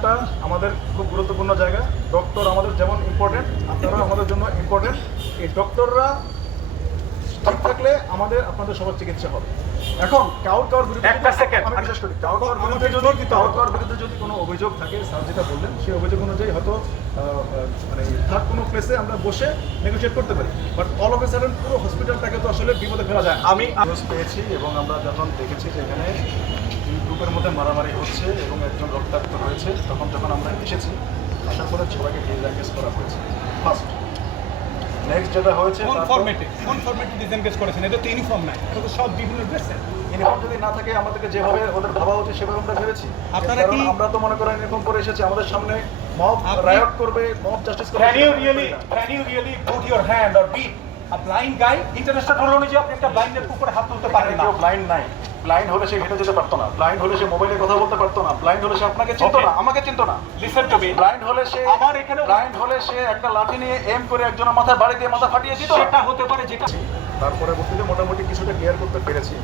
হসপিটালটা আমাদের খুব গুরুত্বপূর্ণ জায়গা। ডক্টর আমাদের যেমন ইম্পর্টেন্ট আপনারাও আমাদের জন্য ইম্পর্টেন্ট এই ডক্টররা ঠিক থাকলে আমাদের আপনাদের সবার চিকিৎসা হবে। এখন কাউর কাউর বিরুদ্ধে একটা second। আমি বিশেষ করি কাউর কাউর বিরুদ্ধে যদি কাউর কাউর বিরুদ্ধে যদি কোনো অভিযোগ থাকে স্যার যেটা বললেন সেই অভিযোগ অনুযায়ী হয়তো মানে থার্ড কোনো প্লেসে আমরা বসে নেগোসিয়েট করতে পারি। But all of a sudden পুরো হসপিটালটাকে তো আসলে বিপদে ফেলা যায়। আমি পেয়েছি এবং আমরা যখন দেখেছি যে এখানে দুই গ্রুপের মধ্যে মারামারি হচ্ছে এবং একজন রক্তাক্ত হয়েছে। তখন যখন আমরা এসেছি আসার পরে সবাইকে ডিসএঙ্গেজ করা হয়েছে। ফার্স্ট নেক্সট যেটা হয়েছে কোন ফরম্যাটে কোন ফরম্যাটে ডিসএনগেজ করেছেন? এটা তো ইউনিফর্ম নাই এটা তো সব বিভিন্ন ড্রেসে ইউনিফর্ম যদি না থাকে আমাদেরকে যেভাবে ওদের ভাবা উচিত সেভাবে আমরা ভেবেছি। আপনারা কি- আমরা তো মনে করেন ইউনিফর্ম পরে এসেছি আমাদের সামনে মব রায়ট করবে মব জাস্টিস করবে। Can you really, can you really put your hand or beat a blind guy? International rule অনুযায়ী আপনি একটা ব্লাইন্ডের উপরে হাত তুলতে পারেন না। ব্লাইন্ড নাই। ব্লাইন্ড হলে সে হেঁটে যেতে পারতো না। ব্লাইন্ড হলে সে মোবাইলে কথা বলতে পারতো না। ব্লাইন্ড হলে সে আপনাকে চিনতো না আমাকে চিনতো না। Listen to me. ব্লাইন্ড হলে সে আমার এখানে- ব্লাইন্ড হলে সে একটা লাঠি নিয়ে এম করে একজনের মাথায় বাড়ি দিয়ে মাথা ফাটিয়ে দিত। সেটা হতে পারে যেটা তারপরে বস্তিতে মোটামুটি কিছুটা ক্লিয়ার করতে পেরেছি।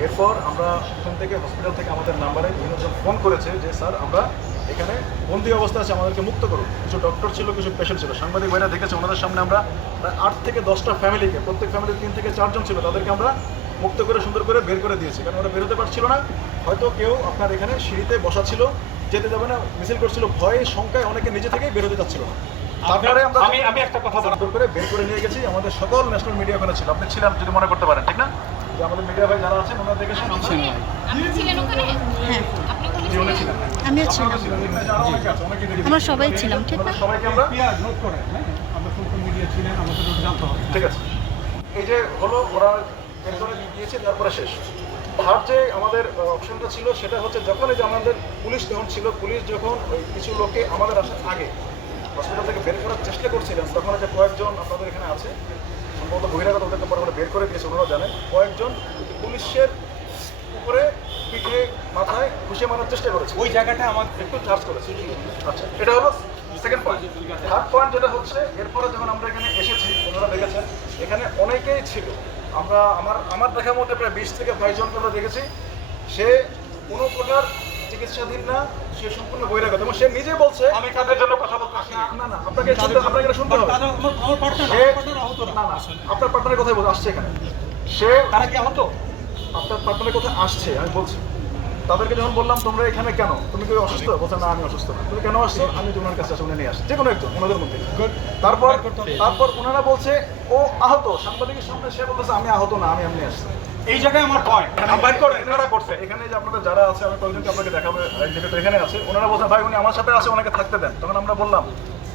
এরপর আমরা ওখান থেকে হসপিটাল থেকে আমাদের নাম্বারে বিভিন্নজন ফোন করেছে যে স্যার আমরা এখানে বন্দি অবস্থা আছে আমাদেরকে মুক্ত করুন। কিছু ডক্টর ছিল কিছু পেশেন্ট ছিল। সাংবাদিক ভাইরা দেখেছে ওনাদের সামনে আমরা প্রায় আট থেকে দশটা ফ্যামিলিকে প্রত্যেক ফ্যামিলির তিন থেকে চারজন ছিল তাদেরকে আমরা মুক্ত করে সুন্দর করে বের করে দিয়েছে। কারণ ওরা বেরোতে পারছিল না। হয়তো কেউ আপনার এখানে সিঁড়িতে বসা ছিল যেতে যাবে না মিছিল করছিল। ভয়ে শঙ্কায় অনেকে নিজে থেকেই বেরোতে যাচ্ছিল না। তারপরে আমরা আমি আমি একটা কথা করে বের করে নিয়ে গেছি। আমাদের সকল ন্যাশনাল মিডিয়া ওখানে ছিল। আপনি ছিলেন যদি মনে করতে পারেন ঠিক না? যে আমাদের মিডিয়া ভাই যারা আছেন ওনারা দেখেছেন আপনি ছিলেন ওখানে? হ্যাঁ আপনি ওখানে জি, উনি ছিলেন? আমিও ছিলাম। ছিলেন, এখানে যারা অনেকে আছে, অনেকেই আমরা সবাই ছিলাম, ঠিক না? সবাইকে আমরা নোট করে হ্যাঁ? আমরা কোন কোন মিডিয়া ছিলেন আমাদের জানতে হবে। ঠিক আছে। এই যে হলো ওরা দিয়ে দিয়েছে তারপরে শেষ। আর যে আমাদের অপশনটা ছিল সেটা হচ্ছে যখন এই যে আমাদের পুলিশ যখন ছিল পুলিশ যখন ওই কিছু লোকে আমাদের আসার আগে হসপিটাল থেকে বের করার চেষ্টা করছিলেন তখন যে কয়েকজন আপনাদের এখানে আছে সম্ভবত বহিরাগত ওদেরকে পরে পরে বের করে দিয়েছে ওনারা জানেন কয়েকজন পুলিশের উপরে পিঠে মাথায় ঘুষে মারার চেষ্টা করেছে। ওই জায়গাটা আমার একটু চার্জ করেছে। আচ্ছা এটা হলো সেকেন্ড পয়েন্ট থার্ড পয়েন্ট যেটা হচ্ছে এরপরে যখন আমরা এখানে এসেছি ওনারা দেখেছেন এখানে অনেকেই ছিল। আমরা আমার আমার দেখার মধ্যে প্রায় বিশ থেকে বাইশ জনকে আমরা দেখেছি। সে কোনো প্রকার চিকিৎসাধীন না সে সম্পূর্ণ বই বহিরাগত। এবং সে নিজে বলছে আমি তাদের জন্য কথা বলতে আসি না, না আপনাকে শুনতে আপনাকে এটা শুনতে হবে। না না আপনার পার্টনারের কথাই বলতে আসছে এখানে। সে তারা কি আহত? আপনার পার্টনারের কথা আসছে আমি বলছি। তাদেরকে যখন বললাম তোমরা এখানে কেন? তুমি কি অসুস্থ? বলছে না আমি অসুস্থ না। তুমি কেন আসছো? আমি তোমার কাছে আসে উনি নিয়ে আসছি যে কোনো একজন ওনাদের মধ্যে। তারপর। তারপর ওনারা বলছে ও আহত। সাংবাদিকের সামনে সে বলতেছে আমি আহত না আমি এমনি আসছি। এই জায়গায় আমার পয়েন্ট বাইর করে এনারা করছে। এখানে যে আপনাদের যারা আছে আমি কয়েকজনকে আপনাকে দেখাবো যেটা এখানে আছে। ওনারা বলছে ভাই উনি আমার সাথে আছে ওনাকে থাকতে দেন। তখন আমরা বললাম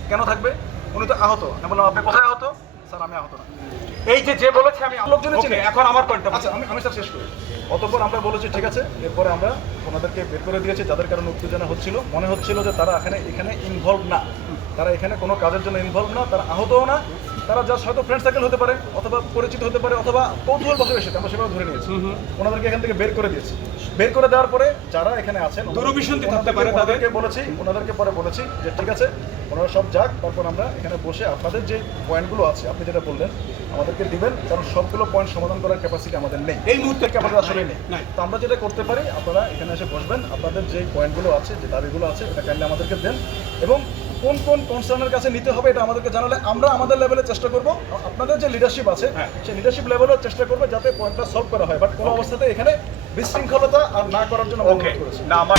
কেন থাকবে? উনি তো আহত। আমি বললাম আপনি কোথায় আহত? স্যার আমি আহত না। এই যে যে বলেছে আমি Okay, চিনে। এখন আমার পয়েন্টটা আচ্ছা আমি আমি স্যার শেষ করি। অতঃপর আমরা বলেছি ঠিক আছে এরপরে আমরা ওনাদেরকে বের করে দিয়েছি যাদের কারণে উত্তেজনা হচ্ছিল। মনে হচ্ছিল যে তারা এখানে এখানে ইনভলভ না। তারা এখানে কোনো কাজের জন্য ইনভলভ না। তারা আহতও না। তারা জাস্ট হয়তো ফ্রেন্ড সার্কেল হতে পারে অথবা পরিচিত হতে পারে অথবা কৌতূহল বসে এসেছে। আমরা সেভাবে ধরে নিয়েছি। ওনাদেরকে এখান থেকে বের করে দিয়েছি। বের করে দেওয়ার পরে যারা এখানে আছেন দুরভিসন্ধি থাকতে পারে তাদের। ওনাদেরকে বলেছি ওনাদেরকে পরে বলেছি যে ঠিক আছে ওনারা সব যাক। তারপর আমরা এখানে বসে আপনাদের যে পয়েন্টগুলো আছে আপনি যেটা বললেন আমাদেরকে দিবেন কারণ সবগুলো পয়েন্ট সমাধান করার ক্যাপাসিটি আমাদের নেই। এই মুহূর্তে আমাদের আসলে নেই। তো আমরা যেটা করতে পারি আপনারা এখানে এসে বসবেন আপনাদের যে পয়েন্টগুলো আছে যে দাবিগুলো আছে এটা কাইন্ডলি আমাদেরকে দেন। এবং কোন কোন কনসার্নের কাছে নিতে হবে এটা আমাদেরকে জানালে আমরা আমাদের লেভেলে চেষ্টা করব। আপনাদের যে লিডারশিপ আছে হ্যাঁ। সেই লিডারশিপ লেভেলেও চেষ্টা করবে যাতে পয়েন্টটা সলভ করা হয়। বাট কোনো অবস্থাতে এখানে বিশৃঙ্খলতা আর না করার জন্য ওকে অনুরোধ করেছি। না আমার